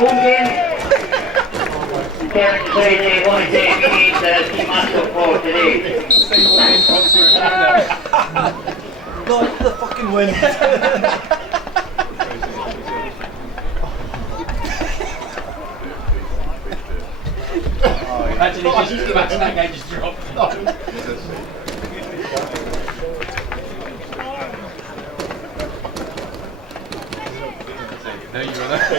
Punkin. Kevin say they want to take me to see Moscow for today. God, the fucking win. Imagine if just go back to that game, just dropped. No, you were there.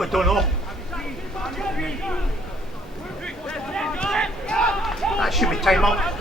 I don't know. That should be time up.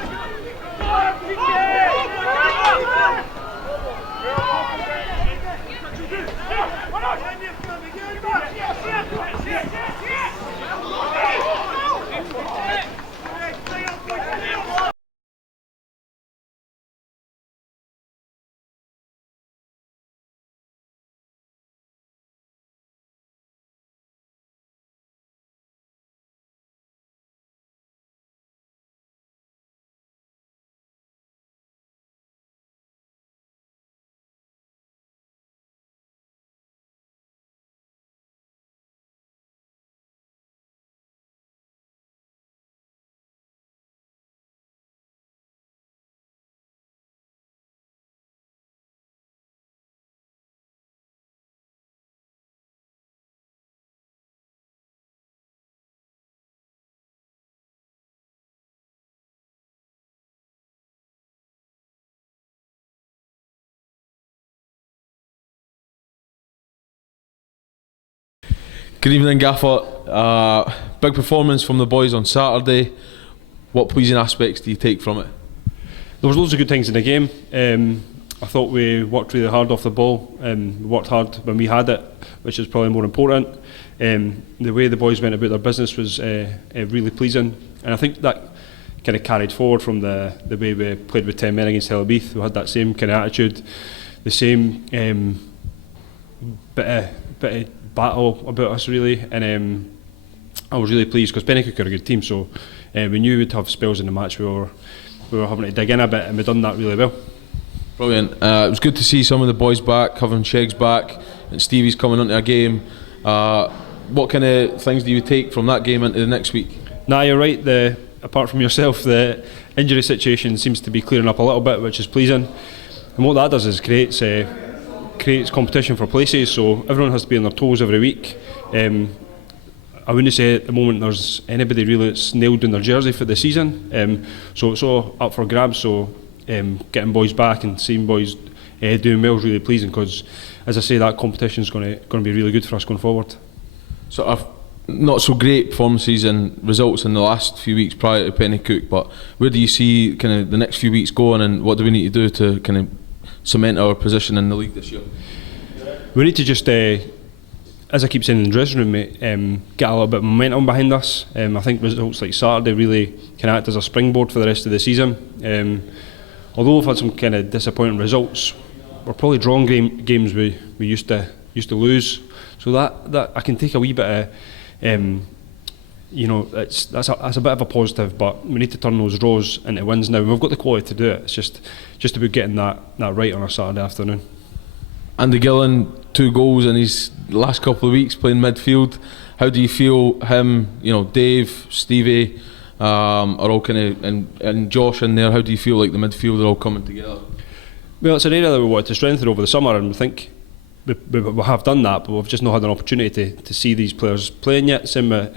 Good evening, Gaffer. Big performance from the boys on Saturday. What pleasing aspects do you take from it? There was loads of good things in the game. I thought we worked really hard off the ball. We worked hard when we had it, which is probably more important. The way the boys went about their business was really pleasing, and I think that kind of carried forward from the way we played with 10 men against Hellbeath. We had that same kind of attitude, the same bit of battle about us really, and I was really pleased because Penicuik are a good team, so we knew we'd have spells in the match where we were having to dig in a bit, and we've done that really well. Brilliant. It was good to see some of the boys back, having Sheg's back and Stevie's coming into a game. What kind of things do you take from that game into the next week? Nah, you're right. Apart from yourself, the injury situation seems to be clearing up a little bit, which is pleasing. And what that does is creates competition for places, so everyone has to be on their toes every week. I wouldn't say at the moment there's anybody really that's nailed in their jersey for the season, so it's all up for grabs. So getting boys back and seeing boys doing well is really pleasing, because as I say, that competition is going to be really good for us going forward. Sort of not so great performances and results in the last few weeks prior to Penicuik, but where do you see kind of the next few weeks going, and what do we need to do to kind of cement our position in the league this year? We need to just, as I keep saying in the dressing room, mate, get a little bit of momentum behind us. I think results like Saturday really can act as a springboard for the rest of the season. Although we've had some kind of disappointing results, we're probably drawing games we used to lose. So that I can take a wee bit of, that's a bit of a positive. But we need to turn those draws into wins now. And we've got the quality to do it. It's just about getting that right on a Saturday afternoon. Andy Gillen, 2 goals in his last couple of weeks playing midfield. How do you feel him, Dave, Stevie, are all kind of, and Josh in there? How do you feel like the midfield are all coming together? Well, it's an area that we wanted to strengthen over the summer, and we think we have done that, but we've just not had an opportunity to see these players playing yet. Same with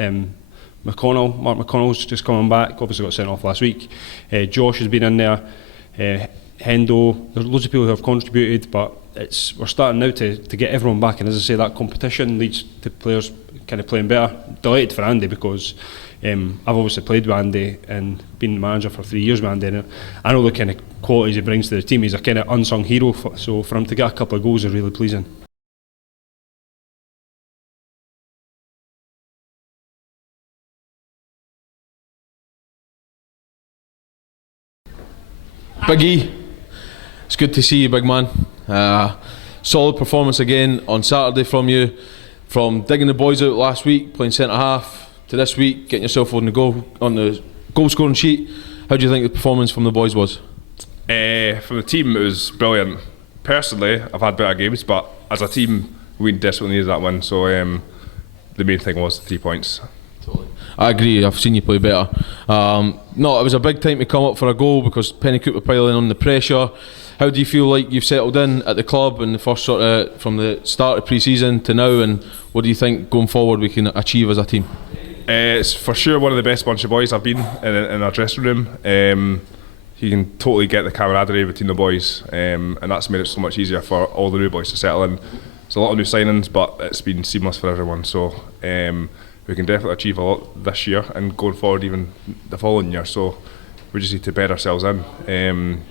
Mark McConnell's just coming back, obviously got sent off last week. Josh has been in there, Hendo, there's loads of people who have contributed, but we're starting now to get everyone back, and as I say, that competition leads to players kind of playing better. Delighted for Andy because I've obviously played with Andy and been the manager for 3 years with Andy, and I know the kind of qualities he brings to the team. He's a kind of unsung hero, so for him to get a couple of goals is really pleasing. Big E, it's good to see you, big man. Solid performance again on Saturday from you, from digging the boys out last week, playing centre half, to this week getting yourself on the goal scoring sheet. How do you think the performance from the boys was? From the team, it was brilliant. Personally, I've had better games, but as a team, we desperately needed that win. So the main thing was the 3 points. Totally. I agree, I've seen you play better. No, it was a big time to come up for a goal because Penicuik were piling on the pressure. How do you feel like you've settled in at the club in the first sort of from the start of pre-season to now, and what do you think going forward we can achieve as a team? It's for sure one of the best bunch of boys I've been in our dressing room. You can totally get the camaraderie between the boys, and that's made it so much easier for all the new boys to settle in. There's a lot of new signings, but it's been seamless for everyone. So we can definitely achieve a lot this year and going forward even the following year. So we just need to bed ourselves in,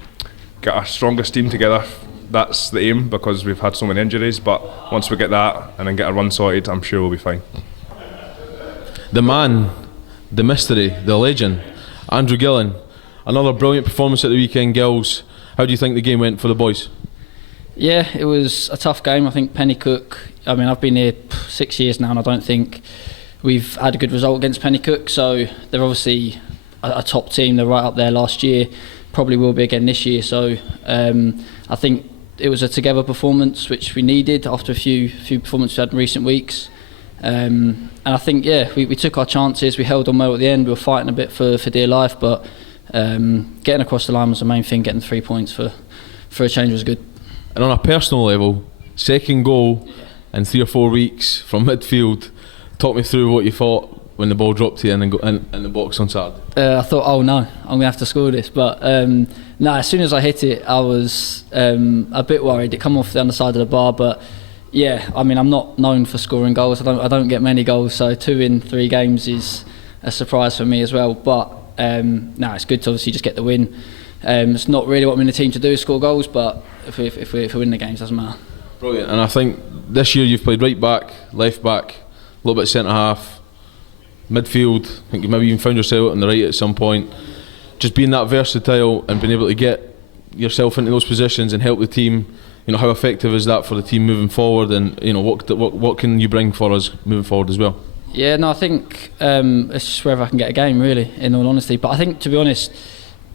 get our strongest team together. That's the aim because we've had so many injuries, but once we get that and then get a run sorted, I'm sure we'll be fine. The man, the mystery, the legend, Andrew Gillen. Another brilliant performance at the weekend, Gills. How do you think the game went for the boys? Yeah, it was a tough game. I think Penicuik, I've been here 6 years now, and I don't think we've had a good result against Penicuik, so they're obviously a top team. They're right up there last year, probably will be again this year. So I think it was a together performance which we needed after a few performances we had in recent weeks. And I think we took our chances. We held on well at the end. We were fighting a bit for dear life, but getting across the line was the main thing. Getting 3 points for a change was good. And on a personal level, second goal in 3 or 4 weeks from midfield. Talk me through what you thought when the ball dropped to you and in the box on Saturday. I thought, oh no, I'm going to have to score this. But no, as soon as I hit it, I was a bit worried. It come off the underside of the bar, but yeah, I'm not known for scoring goals. I don't get many goals, so 2 in 3 games is a surprise for me as well. But no, it's good to obviously just get the win. It's not really what I'm in the team to do, score goals, but if we win the games, doesn't matter. Brilliant. And I think this year you've played right back, left back, a little bit centre half, midfield. I think you maybe even found yourself on the right at some point. Just being that versatile and being able to get yourself into those positions and help the team. How effective is that for the team moving forward, and what can you bring for us moving forward as well? Yeah, no, I think it's just wherever I can get a game, really, in all honesty. But I think, to be honest,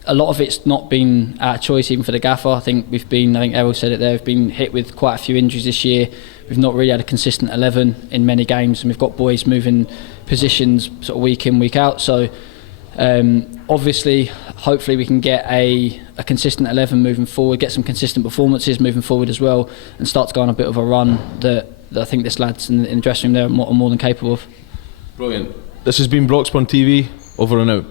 a lot of it's not been our choice even for the gaffer. I think Errol said it there, we've been hit with quite a few injuries this year. We've not really had a consistent 11 in many games, and we've got boys moving positions sort of week in, week out. So obviously, hopefully we can get a consistent 11 moving forward, get some consistent performances moving forward as well, and start to go on a bit of a run that I think this lads in the dressing room there are more than capable of. Brilliant. This has been Broxburn TV, over and out.